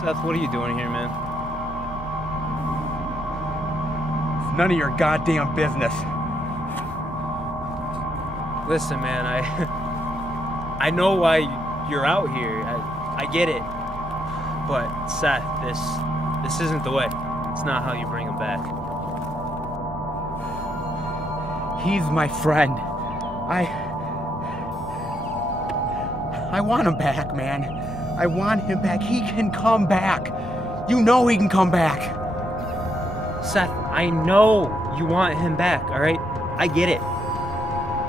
Seth, what are you doing here, man? It's none of your goddamn business. Listen, man, I know why you're out here. I get it. But Seth, this isn't the way. It's not how you bring him back. He's my friend. I want him back, man. I want him back. He can come back. You know he can come back. Seth, I know you want him back, all right? I get it.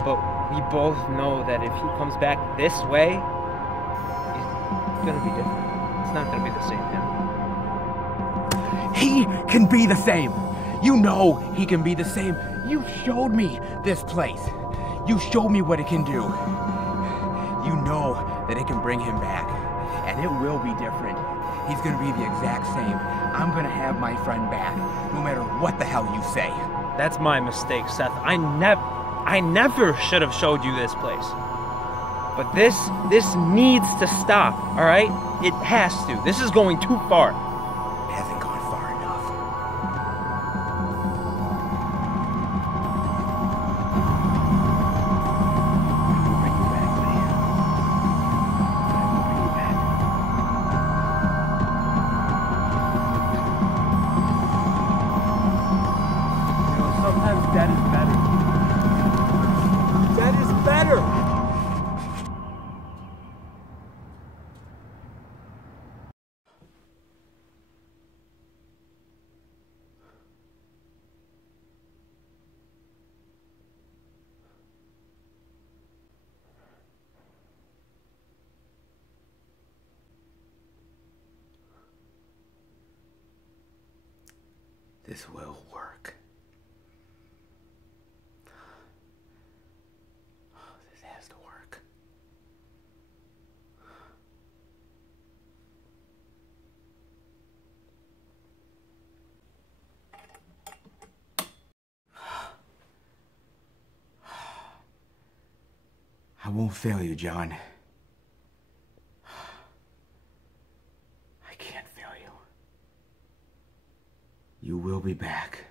But we both know that if he comes back this way, he's gonna be different. It's not gonna be the same him. He can be the same. You know he can be the same. You showed me this place. You showed me what it can do. You know that it can bring him back. And it will be different. He's gonna be the exact same. I'm gonna have my friend back, no matter what the hell you say. That's my mistake, Seth. I never should have showed you this place. But this needs to stop, all right? It has to. This is going too far. It hasn't gone far enough. I will bring you back, buddy. I will bring you back. You know, sometimes that is better. That is better. This will work. This has to work. I won't fail you, John. I can't fail you. You will be back.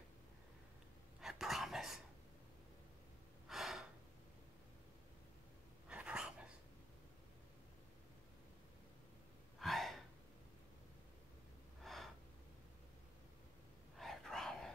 I promise. I promise. I promise.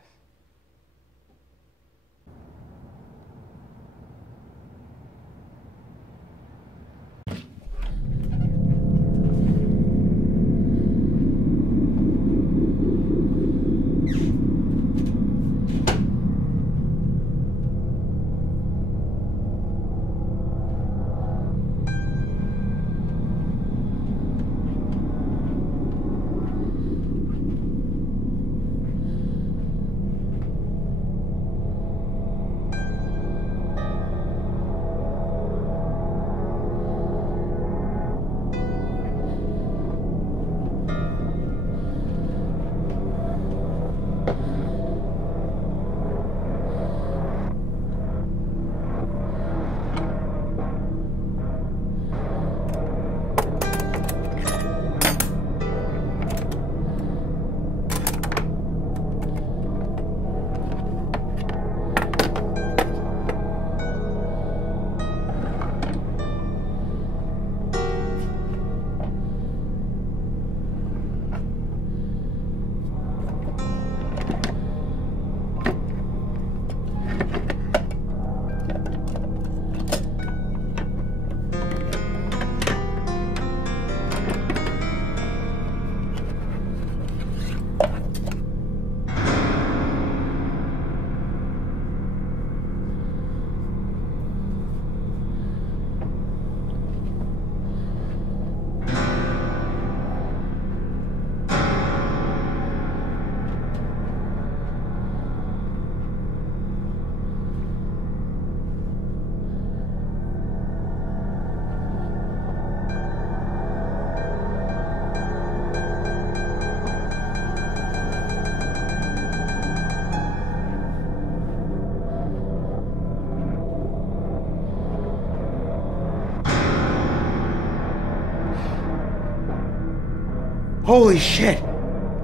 Holy shit!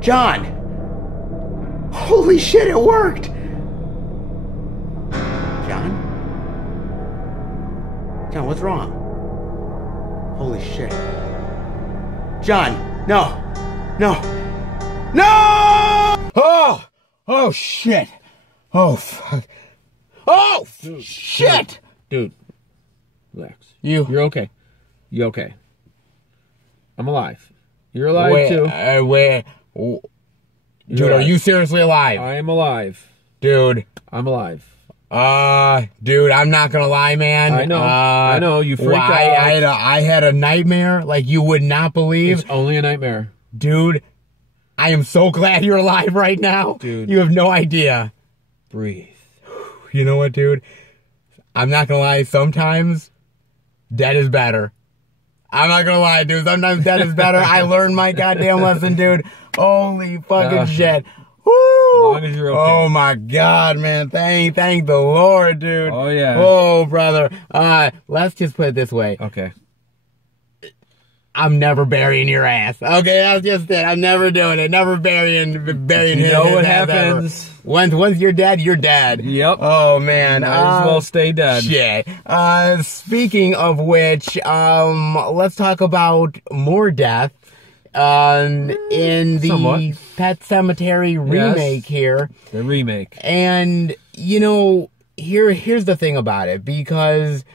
John! Holy shit, it worked! John? John, what's wrong? Holy shit. John, no! No! No! Oh! Oh, shit! Oh, fuck. Oh, shit! Dude, relax. You. You're okay. You okay? I'm alive. You're alive too. Dude, are you seriously alive? I am alive. Dude. I'm alive. Dude, I'm not gonna lie, man. I know. I know. You freaked out. I had a nightmare like you would not believe. It's only a nightmare. Dude, I am so glad you're alive right now. Dude. You have no idea. Breathe. You know what, dude? I'm not gonna lie, sometimes dead is better. I'm not gonna lie, dude. Sometimes dead is better. I learned my goddamn lesson, dude. Holy fucking shit. Woo! As long as you're okay. Oh my God, man. Thank the Lord, dude. Oh, yeah. Oh, brother. Let's just put it this way. Okay. I'm never burying your ass. Okay, that's just it. I'm never doing it. Never burying You his know what ass happens. ever. Once you're dead, you're dead. Yep. Oh, man. Might as well stay dead. Shit. Speaking of which, let's talk about more death. In the Somewhat. Pet Sematary remake here. The remake. And, you know, here's the thing about it, because,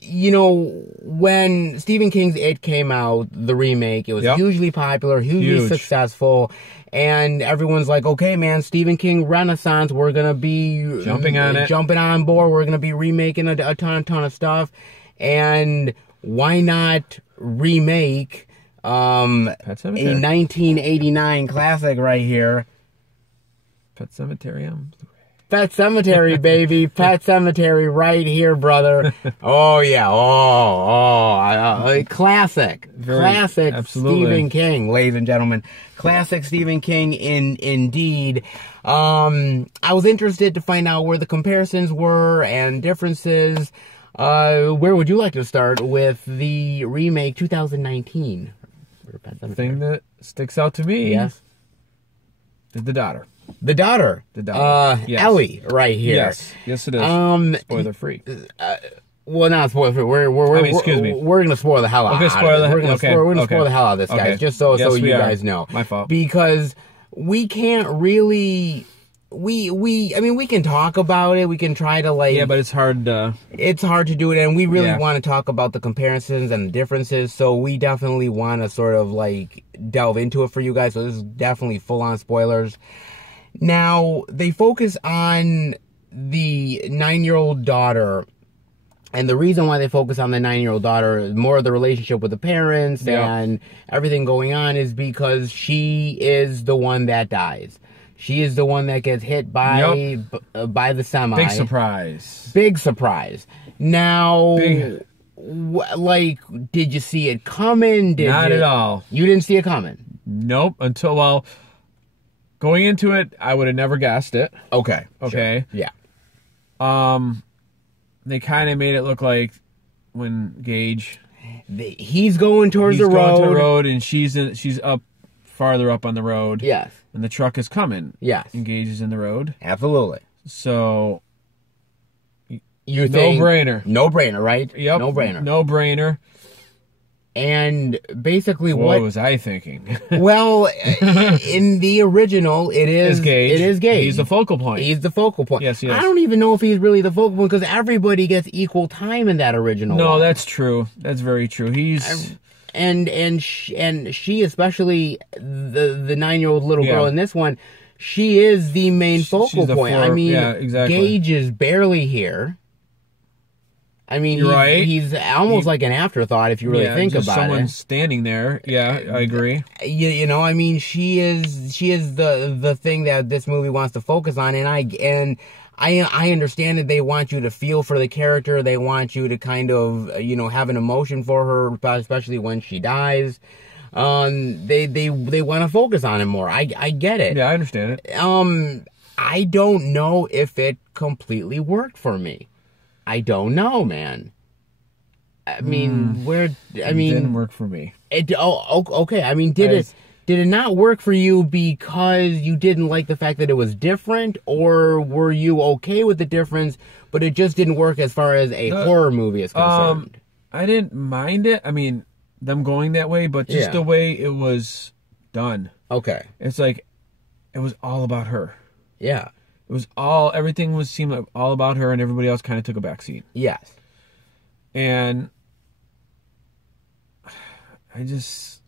you know, when Stephen King's It came out, the remake, it was hugely popular, hugely successful, and everyone's like, okay, man, Stephen King Renaissance, we're gonna be jumping on board, we're gonna be remaking a ton of stuff, and why not remake a 1989 classic right here? Pet Sematary. Pet Sematary, baby. Pet Sematary right here, brother. Oh, yeah. Classic. Classic absolutely. Stephen King, ladies and gentlemen. Classic Stephen King indeed. I was interested to find out where the comparisons were and differences. Where would you like to start with the remake 2019? The thing that sticks out to me is the daughter. The daughter. Yes. Ellie, right here. Yes, it is. Spoiler free. Well, not spoiler free. We're excuse me. We're gonna spoil the hell out. Okay, spoil the. We're gonna spoil the hell out of this, guys, just so you guys know. My fault. Because we can't really. I mean, we can talk about it. We can try to like. Yeah, but it's hard to. It's hard to do it, and we really want to talk about the comparisons and the differences. So we definitely want to sort of like delve into it for you guys. So this is definitely full on spoilers. Now, they focus on the 9-year-old daughter, and the reason why they focus on the 9-year-old daughter is more of the relationship with the parents and everything going on is because she is the one that dies. She is the one that gets hit by the semi. Big surprise. Big surprise. Now, like, did you see it coming? Not at all. You didn't see it coming? Nope. Until, well, going into it, I would have never guessed it. Okay. Okay. Sure. Yeah. They kind of made it look like when Gage... He's going towards the road. He's going to the road, and she's up farther up on the road. Yes. And the truck is coming. Yes. And Gage is in the road. Absolutely. So... You think... No-brainer. No-brainer, right? Yep. No-brainer. No-brainer. And basically what was I thinking? Well, in the original, it is Gage. It is Gage. He's the focal point. He's the focal point. Yes, yes. I don't even know if he's really the focal point because everybody gets equal time in that original. No, one. That's true. That's very true. He's and she, especially the 9-year-old little girl in this one, she is the main focal point. I mean, exactly. Gage is barely here. I mean, he's almost like an afterthought if you really think about it. Someone standing there. Yeah, I agree. You know, I mean, she is the thing that this movie wants to focus on, and I understand that they want you to feel for the character. They want you to kind of, you know, have an emotion for her, especially when she dies. They want to focus on it more. I get it. Yeah, I understand it. I don't know if it completely worked for me. I don't know, man. I mean, It didn't work for me. Okay. I mean, did it not work for you because you didn't like the fact that it was different, or were you okay with the difference, but it just didn't work as far as a horror movie is concerned? I didn't mind it. I mean, them going that way, but just the way it was done. Okay. It's like, it was all about her. Yeah. It was everything seemed like all about her, and everybody else kind of took a back seat. Yes. And I just,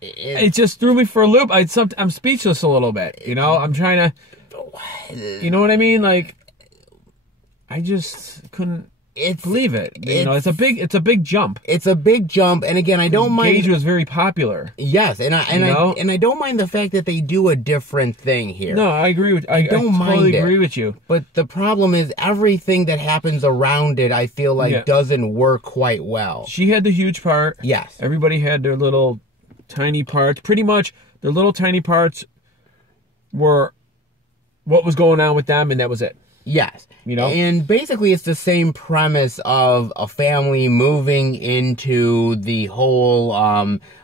it just threw me for a loop. I'm speechless a little bit, you know? I'm trying to, you know what I mean? Like, I just couldn't believe it. You know, it's a big jump. It's a big jump, and again, I don't mind. Gage was very popular. Yes, and I don't mind the fact that they do a different thing here. No, I agree with. I totally agree with you. But the problem is everything that happens around it, I feel like doesn't work quite well. She had the huge part. Yes. Everybody had their little tiny parts. Pretty much, their little tiny parts were what was going on with them, and that was it. Yes. You know? And basically it's the same premise of a family moving into the whole,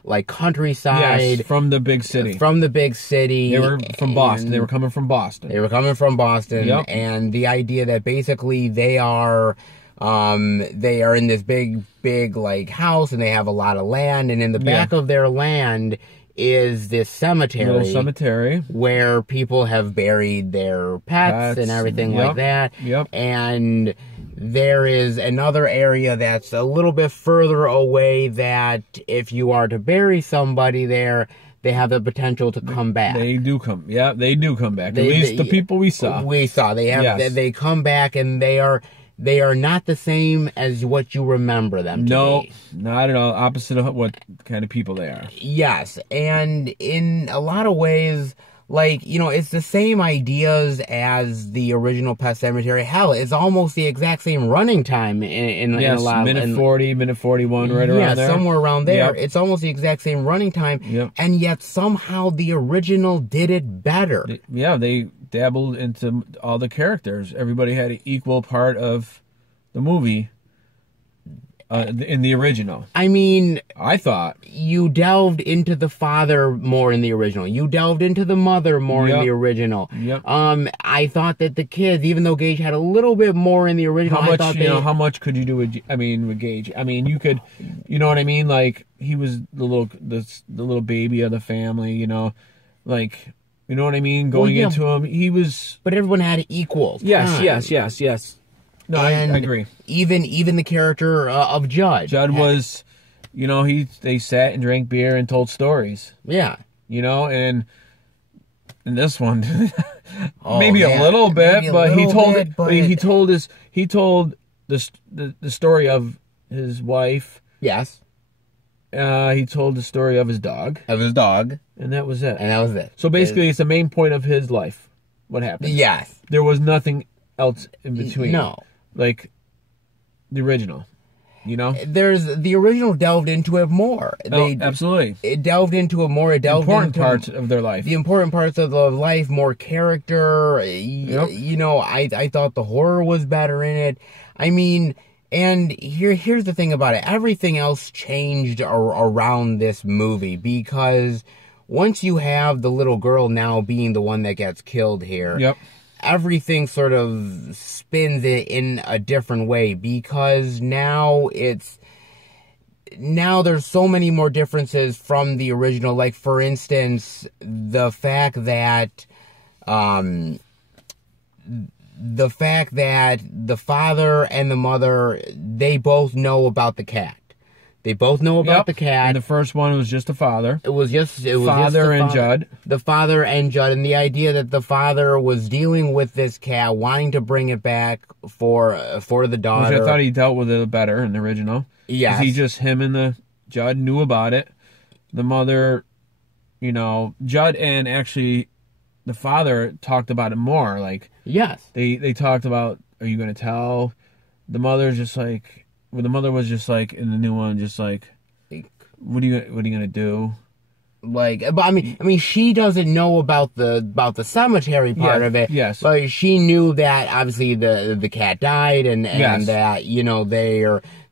like, countryside. Yes, from the big city. From the big city. They were from Boston. They were coming from Boston. They were coming from Boston. Yep. And the idea that basically they are in this big, like, house, and they have a lot of land, and in the back of their land is this cemetery. Little cemetery. Where people have buried their pets and everything like that. Yep. And there is another area that's a little bit further away that if you are to bury somebody there, they have the potential to come back. They do come. Yeah, they do come back. At least the people we saw. They have. They come back, and they are not the same as what you remember them to be. No, not at all. Opposite of what kind of people they are. Yes, and in a lot of ways, like, you know, it's the same ideas as the original Pet Sematary. Hell, it's almost the exact same running time in a lot of... minute 40, minute 41, right around there. Yeah, somewhere around there. Yep. It's almost the exact same running time, and yet somehow the original did it better. They dabbled into all the characters. Everybody had an equal part of the movie in the original. I mean, I thought you delved into the father more in the original. You delved into the mother more in the original. Yep. I thought that the kids, even though Gage had a little bit more in the original, how much could you do with Gage? I mean, you could, you know what I mean? Like, he was the little baby of the family, you know, like, you know what I mean? Going into him, he was. But everyone had equal time. Yes. No, I agree. Even the character of Judd. Judd was, you know, they sat and drank beer and told stories. Yeah. You know, and in this one, maybe a little bit, but he told the story of his wife. Yes. He told the story of his dog. And that was it. So basically, it's the main point of his life. What happened? Yes. There was nothing else in between. No. Like the original, you know? The original delved into it more. Absolutely. It delved into it more. It delved into parts of their life. The important parts of the life, more character. You know, I thought the horror was better in it. I mean, and here's the thing about it. Everything else changed around this movie, because once you have the little girl now being the one that gets killed here, everything sort of spins it in a different way, because now there's so many more differences from the original. Like, for instance, the fact that the father and the mother, they both know about the cat. They both know about the cat. And the first one was just the father. It was just father and Judd. The father and Judd, and the idea that the father was dealing with this cat, wanting to bring it back for the daughter. Which I thought he dealt with it better in the original. Yes. Him and the Judd knew about it. The mother, you know, Judd and actually the father talked about it more. Like, yes, they talked about, are you going to tell? The mother's just like. Well, the mother was just like, in the new one, just like, what are you gonna do? Like, but I mean, she doesn't know about the cemetery part of it. Yes. But she knew that obviously the cat died, and Yes. that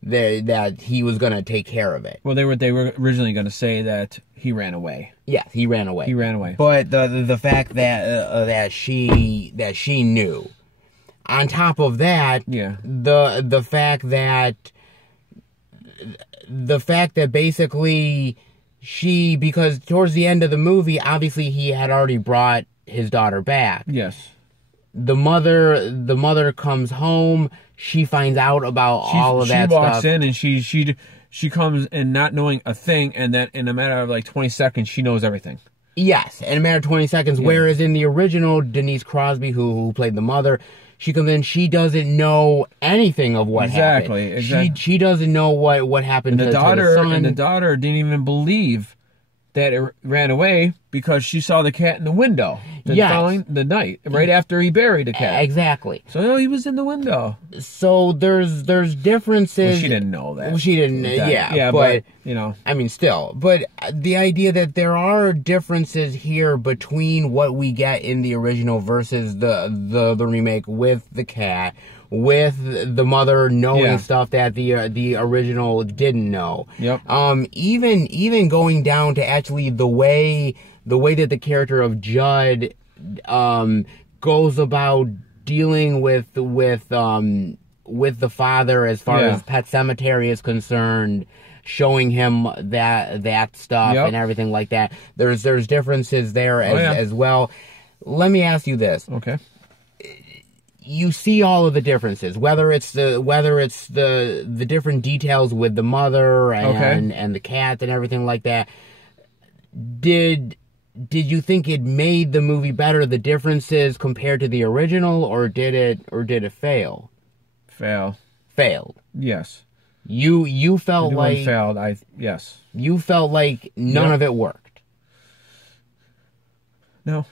that he was gonna take care of it. Well, they were originally going to say that he ran away. Yes, he ran away. He ran away. But the fact that she knew. On top of that, Yeah. the fact that basically because towards the end of the movie, obviously he had already brought his daughter back. Yes. The mother comes home. She finds out about all of that stuff. She walks in and she comes in not knowing a thing, and then in a matter of like 20 seconds, she knows everything. Yes, in a matter of 20 seconds. Yeah. Whereas in the original, Denise Crosby, who played the mother, she comes in, she doesn't know anything of what happened. Exactly. She doesn't know what happened to the son. And the daughter didn't even believe that it ran away because she saw the cat in the window the night right after he buried the cat. Exactly. So he was in the window. So there's differences. Well, she didn't know that. Well, she didn't. Yeah, but you know, I mean, still. But the idea that there are differences here between what we get in the original versus the remake with the cat, with the mother knowing stuff that the original didn't know. Yep. Even going down to actually the way that the character of Judd goes about dealing with the father as far as Pet Sematary is concerned, showing him that stuff and everything like that. There's differences there as well. Let me ask you this. Okay. You see all of the differences, whether it's the different details with the mother and the cat and everything like that. Did you think it made the movie better, the differences compared to the original, or did it fail? Failed. Yes. You felt like failed. Yes. You felt like none of it worked. No.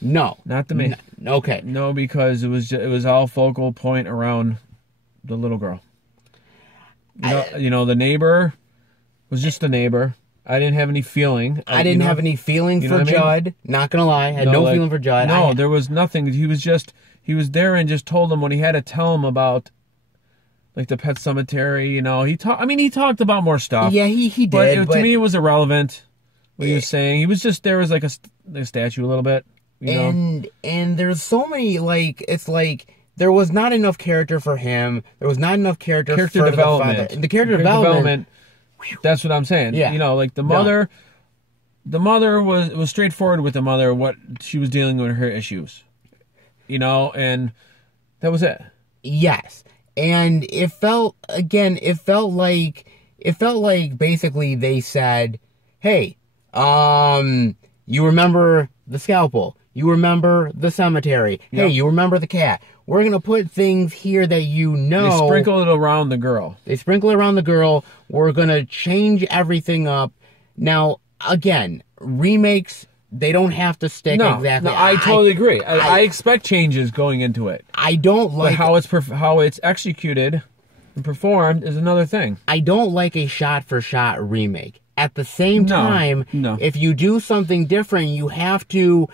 No, not to me. Okay. No, because it was all focal point around the little girl. You know, the neighbor was just a neighbor. I didn't have any feeling. I didn't have any feeling for Judd. Not gonna lie, I had no feeling for Judd. No, there was nothing. He was there and just told him what he had to tell him about, like the Pet Sematary. You know, he talked about more stuff. Yeah, he did. But to me, it was irrelevant. What he was saying, he was just there as like a statue a little bit. You know? And there's so many, it's like there was not enough character for him. There was not enough character for development. The father. The character development. That's what I'm saying. Yeah. You know, like the mother was straightforward with the mother, what she was dealing with her issues. You know, and that was it. Yes. And it felt like basically they said, "Hey, you remember the scalpel? You remember the cemetery? Yep. Hey, you remember the cat? We're going to put things here that you know." They sprinkle it around the girl. We're going to change everything up. Now, again, remakes, they don't have to stick exactly. No, I totally agree. I expect changes going into it. I don't like... But how it's executed and performed is another thing. I don't like a shot-for-shot remake. At the same time, if you do something different, you have to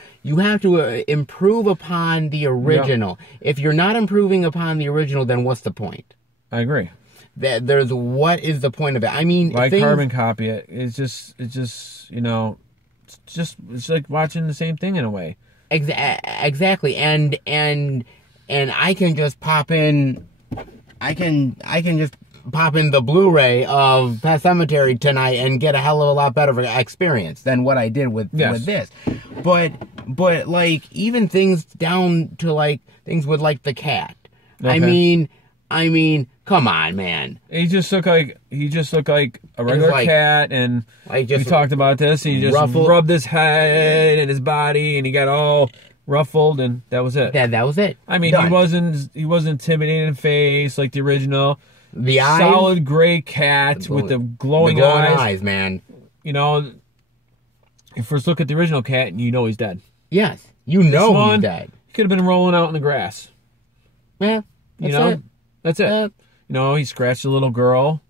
improve upon the original. Yep. If you're not improving upon the original, then what's the point? I agree. What is the point of it? I mean, carbon copy it. It's just you know, it's like watching the same thing in a way. Exactly, and I can just pop in. I can just pop in the Blu-ray of Pet Sematary tonight and get a hell of a lot better of an experience than what I did with this. But like even things down to like things with like the cat. Okay. I mean, come on, man. He just looked like a regular cat, and we talked about this. He just rubbed his head and his body, and he got all ruffled, and that was it. Yeah, that was it. I mean, he wasn't intimidating in face like the original. The eyes, solid gray cat with the glowing eyes, man. You know, you first look at the original cat and you know he's dead. Yes, he's dead. He could have been rolling out in the grass. Yeah, that's it. You know, he scratched a little girl.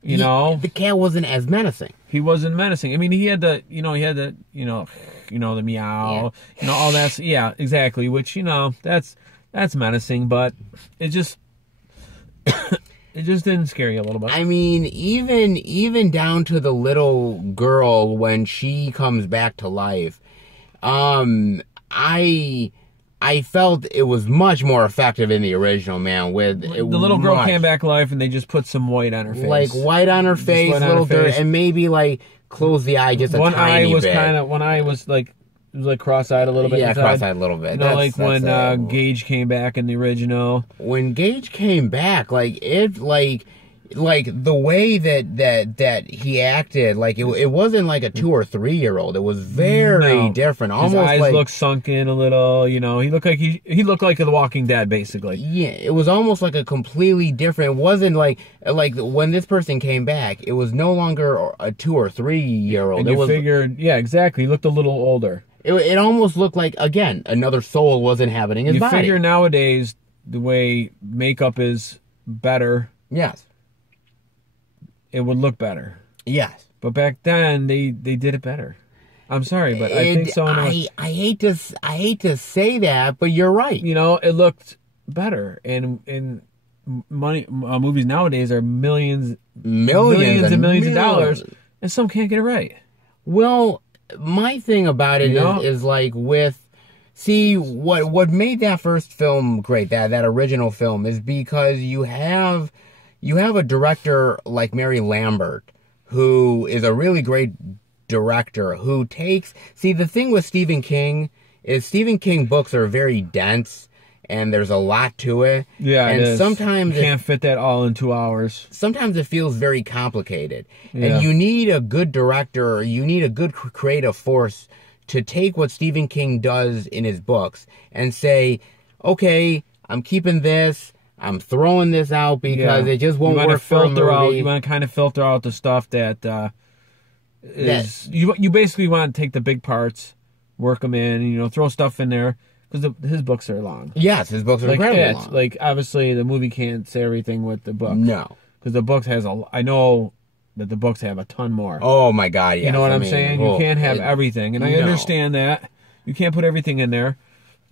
You know, the cat wasn't as menacing. He wasn't menacing. I mean, he had the the meow, all that. Yeah, exactly. Which that's menacing, but it just it just didn't scare you a little bit. I mean, even down to the little girl when she comes back to life, I felt it was much more effective in the original, man. With the little girl came back alive, and they just put some white on her face, like white on her face, little dirt, and maybe like close the eye just a tiny bit. One eye was like it was like cross-eyed a little bit. Yeah, inside. cross-eyed a little bit. Like when Gage came back in the original. When Gage came back, like the way that he acted, like it wasn't like a 2 or 3 year old. It was very different. Almost his eyes like looked sunken a little. He looked like he looked like The Walking Dead, basically. Yeah, it was almost like a completely different. It wasn't like when this person came back, it was no longer a 2 or 3 year old. And you figured, yeah, exactly. He looked a little older. It almost looked like, again, another soul was inhabiting his body. You figure nowadays the way makeup is better. Yes. It would look better. Yes. But back then they did it better. I'm sorry, but I think so. I hate to say that, but you're right. It looked better, and movies nowadays are millions and millions of dollars, and some can't get it right. Well, my thing about it is like what made that first film great, that original film, is because you have a director like Mary Lambert, who is a really great director, who takes... See, the thing with Stephen King is Stephen King books are very dense, and there's a lot to it. Yeah, and it is. Sometimes you can't fit that all in 2 hours. Sometimes it feels very complicated. Yeah. And you need a good director, you need a good creative force to take what Stephen King does in his books and say, okay, I'm keeping this... I'm throwing this out because it just won't work for a movie. You want to kind of filter out the stuff that is... You basically want to take the big parts, work them in, and, throw stuff in there, because his books are long. Yes, his books are incredibly long. Like, obviously, the movie can't say everything with the book. No. Because the books has I know that the books have a ton more. Oh, my God, yes. You know what I'm saying? You can't have everything, and I understand that. You can't put everything in there.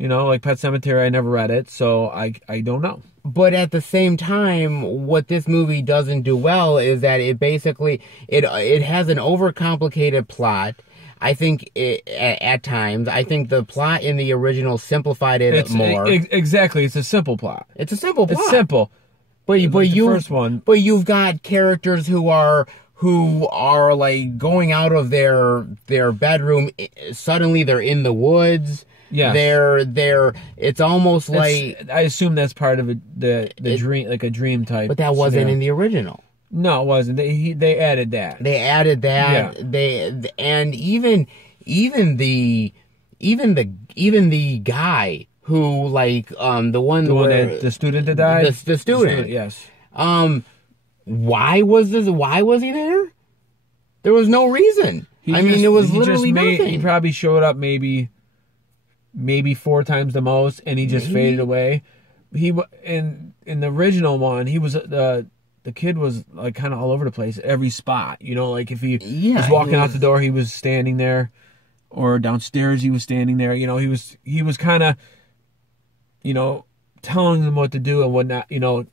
Like Pet Sematary, I never read it, so I don't know. But at the same time, what this movie doesn't do well is that it basically, it has an overcomplicated plot. I think at times, I think the plot in the original simplified it more. Exactly, it's a simple plot. It's a simple plot. It's simple. But first one. But you've got characters who are like going out of their bedroom. Suddenly they're in the woods. Yeah, it's almost like... I assume that's part of the dream, like a dream type. But that wasn't in the original. No, it wasn't. They added that. They added that. Yeah. And even the guy who, like, the student that died. The student. Yes. Why was he there? There was no reason. It was literally nothing. He probably showed up maybe 4 times the most, and he just faded away. In the original one, he was the kid was like kind of all over the place, every spot. Like if he was walking out the door, he was standing there, or downstairs he was standing there. He was kind of, telling them what to do and whatnot.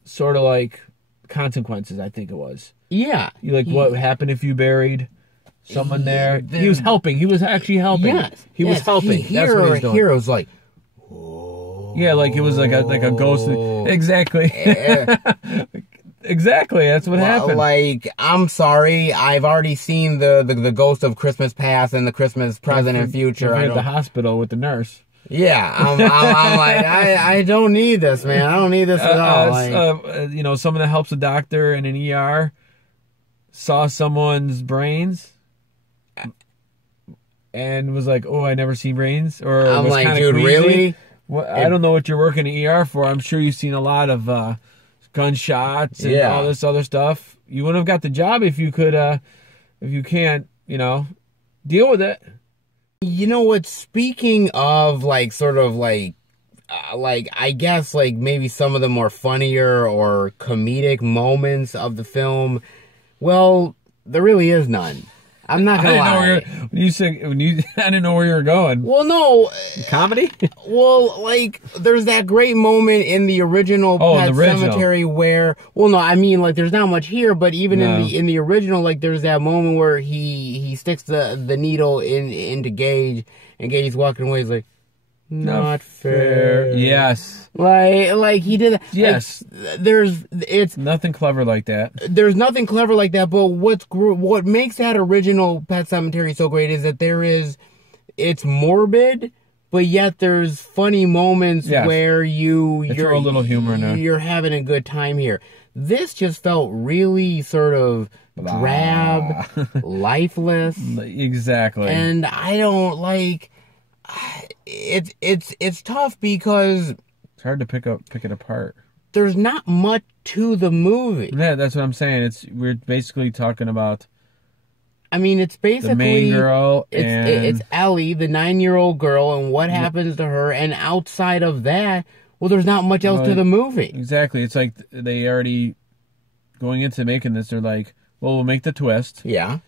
Sort of like consequences. I think it was. Yeah. What would happen if you buried someone there? He was helping. He was actually helping. Yes. He was helping. That's what he was doing. Hero's like, yeah, like it was like a ghost. Exactly. Exactly. That's what happened. Like, I'm sorry, I've already seen the Ghost of Christmas Past and the Christmas Present and Future. At the hospital with the nurse. Yeah, I'm like, I don't need this, man. I don't need this at all. Someone that helps a doctor in an ER saw someone's brains and was like, "Oh, I never seen brains," or I'm was like, dude, queasy. Really? I don't know what you're working in ER for. I'm sure you've seen a lot of gunshots and all this other stuff. You wouldn't have got the job if you could, if you can't, deal with it. You know what? Speaking of like, sort of like I guess like maybe some of the more funnier or comedic moments of the film. Well, there really is none. I'm not gonna lie. I didn't know where you were going. Well, no. Comedy? Well, like, there's that great moment in the original Pet Sematary where, well, no, I mean, like, there's not much here, but even in the original, like, there's that moment where he sticks the needle into Gage, and Gage's walking away. He's like, not fair. Yes. Like he did that. Yes. Like, it's nothing clever like that. There's nothing clever like that. But what makes that original Pet Sematary so great is that it's morbid, but yet there's funny moments where you're a little humor in there. You're having a good time here. This just felt really sort of drab, lifeless. Exactly. And I don't like. It's tough because it's hard to pick it apart. There's not much to the movie. Yeah, that's what I'm saying. We're basically talking about. I mean, it's basically the main girl. It's Ellie, the 9-year-old girl, and what happens to her. And outside of that, well, there's not much else to the movie. Exactly. It's like they already going into making this. They're like, well, we'll make the twist. Yeah.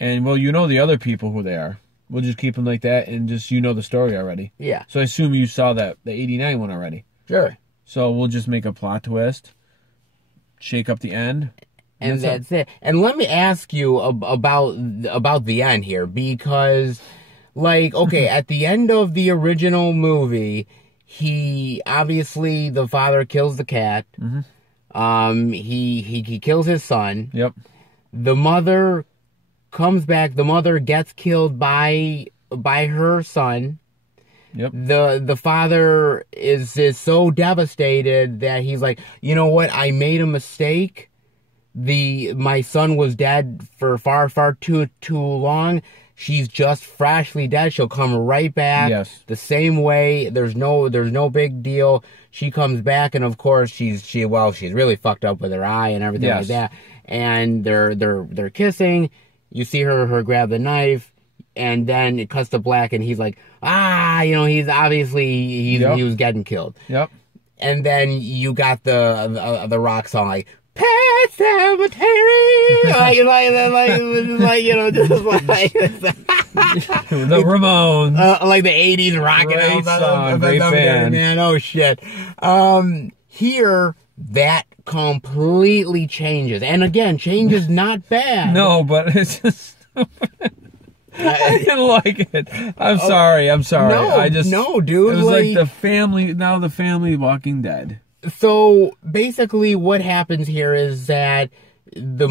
And well, you know the other people who they are. We'll just keep them like that, and just the story already. Yeah. So I assume you saw the 89 one already. Sure. So we'll just make a plot twist, shake up the end, and that's it. And let me ask you about the end here, because, like, okay, at the end of the original movie, the father kills the cat. Mm-hmm. He kills his son. Yep. The mother comes back. The mother gets killed by her son. Yep. The father is so devastated that he's like, you know what? I made a mistake. My son was dead for far too long. She's just freshly dead. She'll come right back. Yes. The same way. There's no big deal. She comes back, and of course she's really fucked up with her eye and everything like that. And they're kissing. You see her grab the knife, and then it cuts to black, and he's like, he's obviously he was getting killed. Yep. And then you got the rock song, like Pet Sematary, the Ramones, like the '80s rock and song, great band, man. Oh shit. Here that completely changes, and again, change is not bad. No, but it's just. I didn't like it. I'm sorry. No, dude. It was like the family. Now the family Walking Dead. So basically, what happens here is that the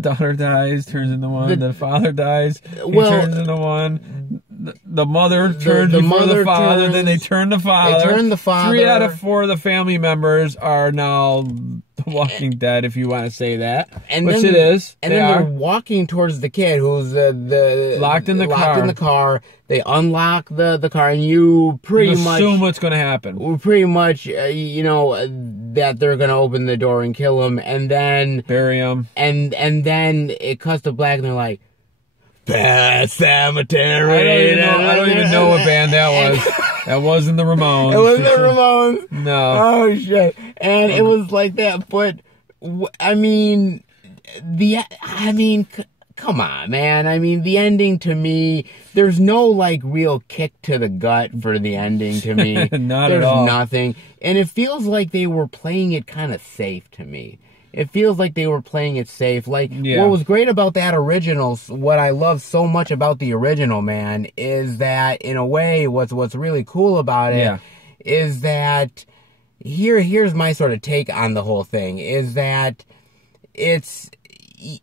daughter dies, turns into one. The father dies, turns into one. The mother turns before the father. Then they turn the father. They turn the father. 3 out of 4 of the family members are now the Walking Dead, if you want to say that. Which it is. And then they're walking towards the kid who's locked in the car. They unlock the car, and you pretty much assume what's going to happen. Pretty much, that they're going to open the door and kill him, and then bury him. And then it cuts to black, and they're like, Pet Sematary. I don't even know what band that was. That wasn't the Ramones. It wasn't the Ramones. No. Oh shit! And it was like that, but come on, man. I mean, the ending to me, there's no like real kick to the gut for the ending to me. Not there's at all. Nothing, and it feels like they were playing it kind of safe to me. It feels like they were playing it safe. Like, what was great about that original, what I love so much about the original, man, is that, in a way, what's really cool about it is that, here's my sort of take on the whole thing, is that it's,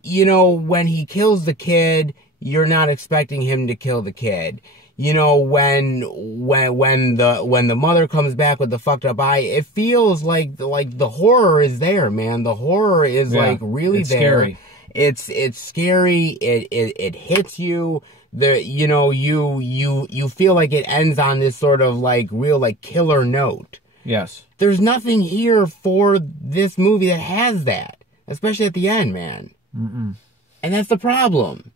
when he kills the kid, you're not expecting him to kill the kid. When the mother comes back with the fucked up eye, it feels like the horror is there, man. The horror is like really it's there. Scary. It's scary. It hits you. You feel like it ends on this sort of like real like killer note. Yes. There's nothing here for this movie that has that, especially at the end, man. Mm-mm. And that's the problem.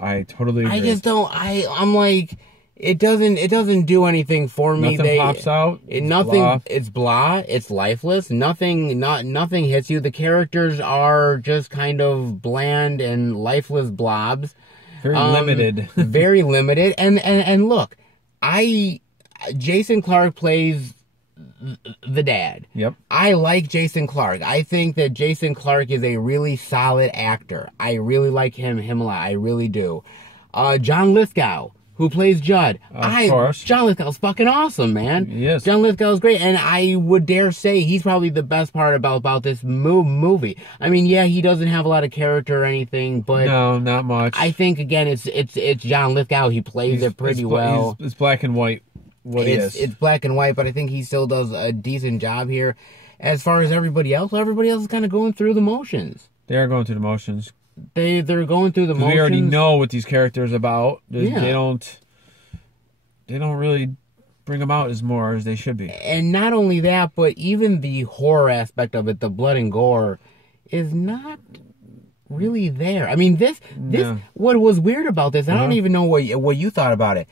I totally agree. I just don't. I'm like. It doesn't do anything for me. Nothing pops out. Nothing. It's blah. It's lifeless. Nothing hits you. The characters are just kind of bland and lifeless blobs. Very limited. Very limited. And look, Jason Clarke plays the dad. Yep. I like Jason Clarke. I think that Jason Clarke is a really solid actor. I really like him a lot. I really do. John Lithgow, who plays Judd. Of course. John Lithgow's fucking awesome, man. Yes. John Lithgow's great, and I would dare say he's probably the best part about this movie. I mean, yeah, he doesn't have a lot of character or anything, but no, not much. I think again, it's John Lithgow. He plays it pretty well. It's black and white. It's black and white, but I think he still does a decent job here. As far as everybody else is kind of going through the motions. They are going through the motions. They're going through the motions. We already know what these characters are about. They don't really bring them out as more as they should be. And not only that, but even the horror aspect of it, the blood and gore, is not really there. I mean, this what was weird about this, I don't even know what you thought about it.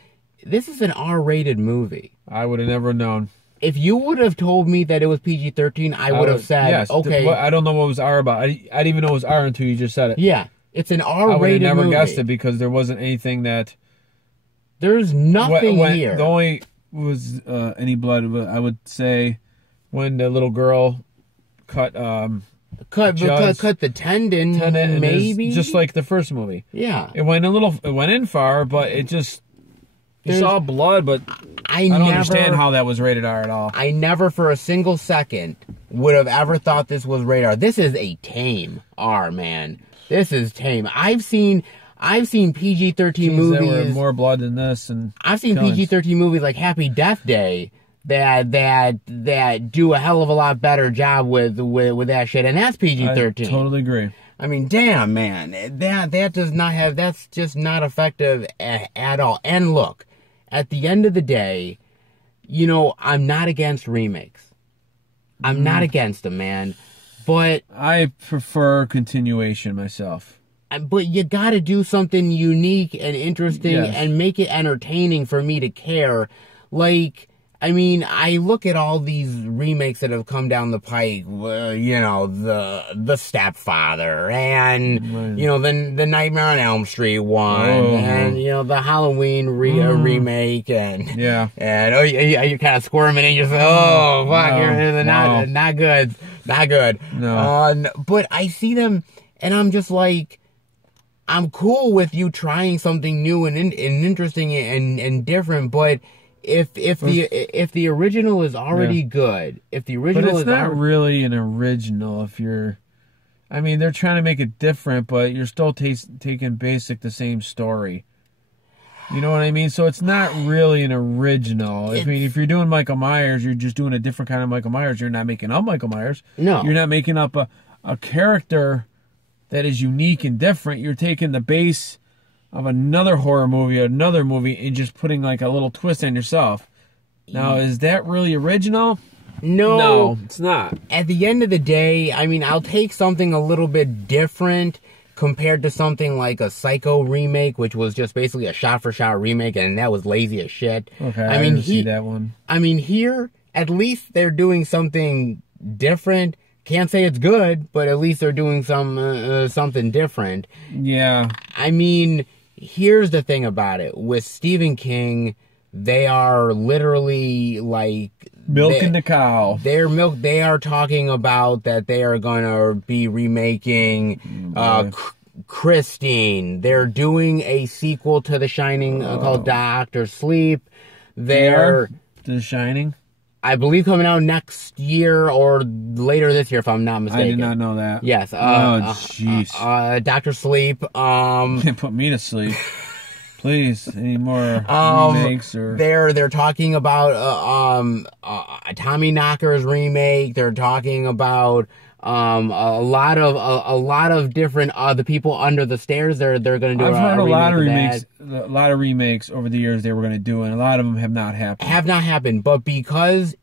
This is an R-rated movie. I would have never known. If you would have told me that it was PG-13, I would have said, yes, okay. I don't know what was R about. I didn't even know it was R until you just said it. Yeah, it's an R-rated movie. I would have never guessed it because there wasn't anything that... There's nothing here. The only was any blood, I would say, when the little girl cut the tendon maybe? Just like the first movie. Yeah. It went in far, but it just... You saw blood, but I don't understand how that was rated R at all. I never for a single second would have ever thought this was rated R. This is a tame R, man. This is tame. I've seen PG-13 movies. There were more blood than this, and I've seen PG-13 movies like Happy Death Day that do a hell of a lot better job with that shit, and that's PG-13. I totally agree. I mean, damn, man, that does not have. That's just not effective at all. And look, at the end of the day, you know, I'm not against remakes. I'm not against them, man. But I prefer continuation myself. But you got to do something unique and interesting and make it entertaining for me to care. Like, I mean, I look at all these remakes that have come down the pike, you know, the Stepfather, and, you know, the Nightmare on Elm Street one, and, you know, the Halloween remake, and, you're kind of squirming and you're like, oh, fuck, not good, not good. No. But I see them, and I'm just like, I'm cool with you trying something new and interesting and different, but if the original is already good, if the original but it's not really an original. I mean, they're trying to make it different, but you're still taking the same story. You know what I mean? So it's not really an original. I mean, if you're doing Michael Myers, you're just doing a different kind of Michael Myers. You're not making up Michael Myers. No, you're not making up a character that is unique and different. You're taking the base of another horror movie or another movie and just putting like a little twist on yourself. Now, is that really original? No, it's not. At the end of the day, I mean, I'll take something a little bit different compared to something like a Psycho remake, which was just basically a shot-for-shot remake, and that was lazy as shit. Okay, I didn't see that one. I mean, here, at least they're doing something different. Can't say it's good, but at least they're doing something different. Yeah. I mean, here's the thing about it. With Stephen King, they are literally like milking the cow. They are talking about that they are gonna be remaking Christine. They're doing a sequel to The Shining called Doctor Sleep. The Shining? I believe coming out next year or later this year, if I'm not mistaken. I did not know that. Yes. Jeez. Dr. Sleep. Can't put me to sleep. Please, any more remakes or? They're talking about Tommy Knocker's remake. They're talking about a lot of different the people under the stairs. They're going to do. I've heard a lot of remakes over the years they were going to do, and a lot of them have not happened. But because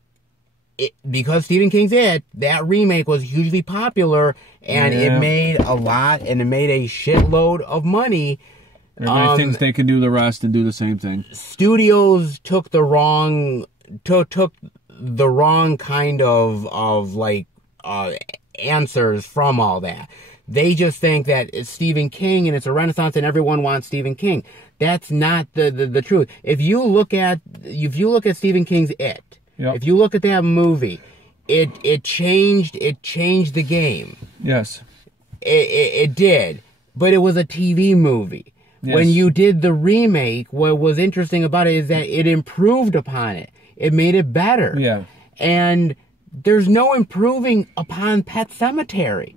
Stephen King's that remake was hugely popular, and it made a lot, and it made a shitload of money. Everybody thinks they can do the rest and do the same thing. Studios took the wrong kind of like answers from all that. They just think that it's Stephen King and it's a renaissance and everyone wants Stephen King. That's not the truth. If you look at Stephen King's It, yep. If you look at that movie, it changed the game. Yes. It did. But it was a TV movie. Yes. When you did the remake, what was interesting about it is that it improved upon it. It made it better. Yeah. And there's no improving upon Pet Sematary.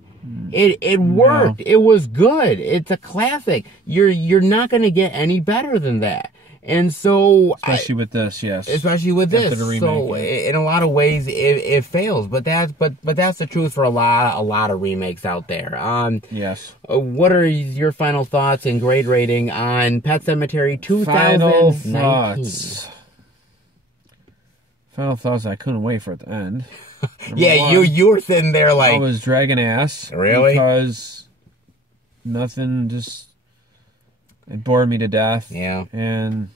It worked. No. It was good. It's a classic. You're not going to get any better than that. And so, especially with this, yes. Especially with this, so in a lot of ways it fails. But that's the truth for a lot of remakes out there. Yes. What are your final thoughts and grade rating on Pet Sematary 2019? Final thoughts. I couldn't wait for it to end. Yeah, one, you were sitting there like I was dragging ass. Really? Because nothing just it bored me to death. Yeah. And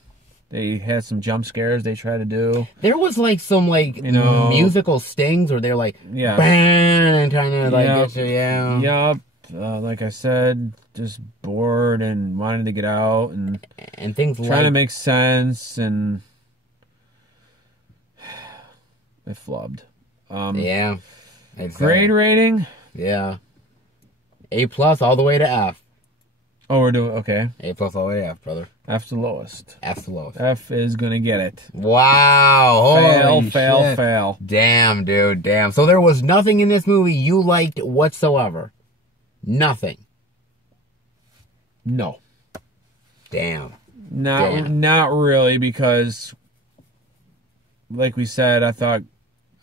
they had some jump scares they tried to do. There was like some musical stings where they're like bang and trying to get you. Yeah. Yup. Like I said, just bored and wanting to get out and things trying to make sense, and it flubbed. Yeah. Grade rating? Yeah. A+ all the way to F. Oh, we're doing okay. A+ all the way to F, brother. F's the lowest. F's the lowest. F is gonna get it. Wow. Fail. Damn, dude. Damn. So there was nothing in this movie you liked whatsoever. Nothing. No. Damn. Not really, because like we said, I thought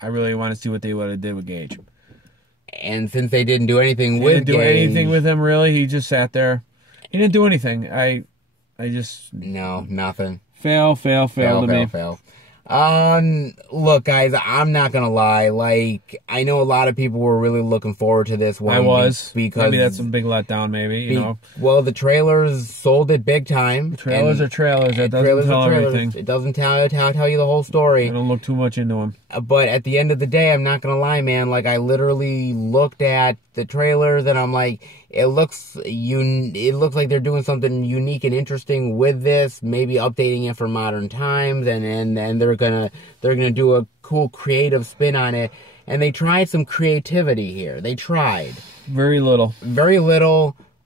I really want to see what they would have did with Gage. And since they didn't do anything with Gage... They didn't do anything with him, really. He just sat there. He didn't do anything. I just... No, nothing. Fail to me. Fail. Look, guys, I'm not gonna lie. Like, I know a lot of people were really looking forward to this one. I was. Because maybe that's a big letdown, maybe, you know. Well, the trailers sold it big time. Trailers are trailers. That doesn't tell everything. It doesn't tell you the whole story. I don't look too much into them. But at the end of the day, I'm not gonna lie, man. Like, I literally looked at the trailers and I'm like, it looks like they're doing something unique and interesting with this, maybe updating it for modern times, and they're gonna do a cool creative spin on it. And they tried some creativity here. They tried. Very little,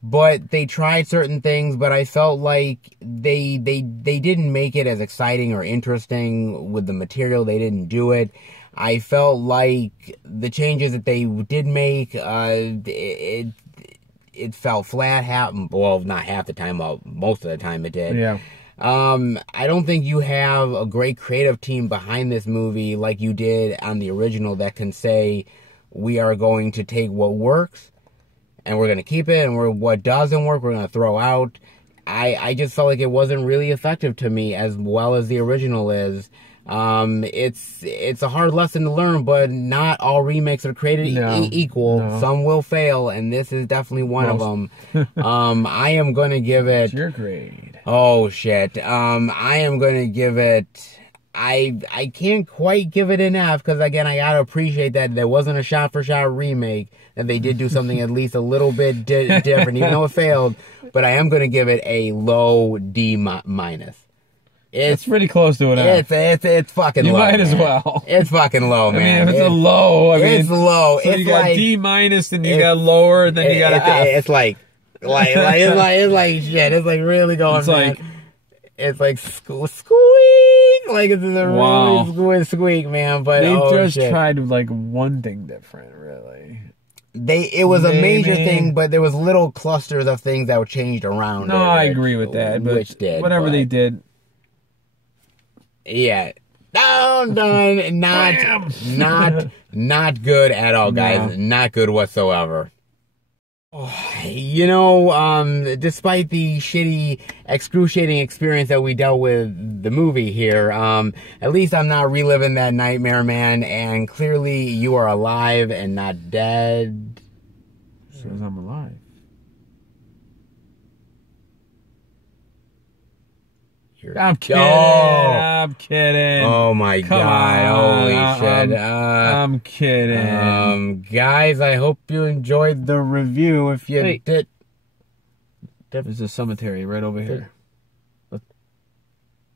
but they tried certain things, but I felt like they didn't make it as exciting or interesting with the material. They didn't do it. I felt like the changes that they did make, it fell flat. Not half the time, most of the time it did. Yeah. I don't think you have a great creative team behind this movie like you did on the original that can say, we are going to take what works and we're going to keep it, and what doesn't work, we're going to throw out. I just felt like it wasn't really effective to me as well as the original is. It's a hard lesson to learn, but not all remakes are created equal. No. Some will fail, and this is definitely one of them. I am going to give it... What's your grade? Oh, shit. I am going to give it... I can't quite give it an F, because again, I gotta appreciate that there wasn't a shot-for-shot remake, that they did do something at least a little bit different, even though it failed. But I am going to give it a low D-. It's pretty close to an F. It's fucking low. You might as well. It's fucking low, man. I mean, if it's a low, it's low. So you got D-, then you got lower, then you got an F. It's like shit. It's like really going. It's like squeak. Like it's a really squeak, man. But they just tried like one thing different, really. It was a major thing, but there was little clusters of things that were changed around. No, I agree with that. But whatever they did. Yeah. Done. Not good at all, guys. No. Not good whatsoever. You know, despite the shitty, excruciating experience that we dealt with the movie here, at least I'm not reliving that nightmare, man, and clearly you are alive and not dead. Says I'm alive. I'm kidding. Oh. I'm kidding. Oh my God! Holy shit! I'm kidding. Guys, I hope you enjoyed the review. If you did, there's a cemetery right over here. Let's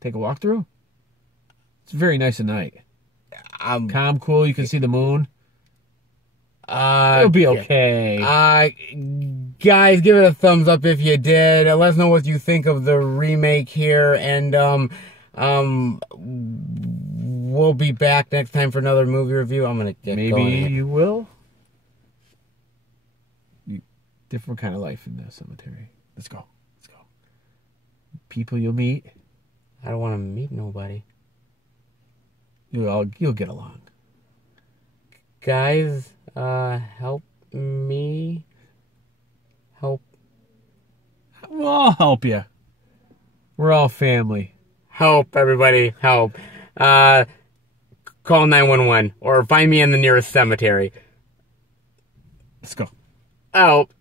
take a walk through. It's very nice at night. Calm, cool. You can see the moon. It'll be okay. Guys, give it a thumbs up if you did. Let us know what you think of the remake here, and we'll be back next time for another movie review. I'm gonna get maybe going. you will. Different kind of life in the cemetery. Let's go. Let's go. People you'll meet. I don't want to meet nobody. You'll get along. Guys, help me. Help. We'll all help you. We're all family. Help, everybody. Help. Call 911 or find me in the nearest cemetery. Let's go. Help.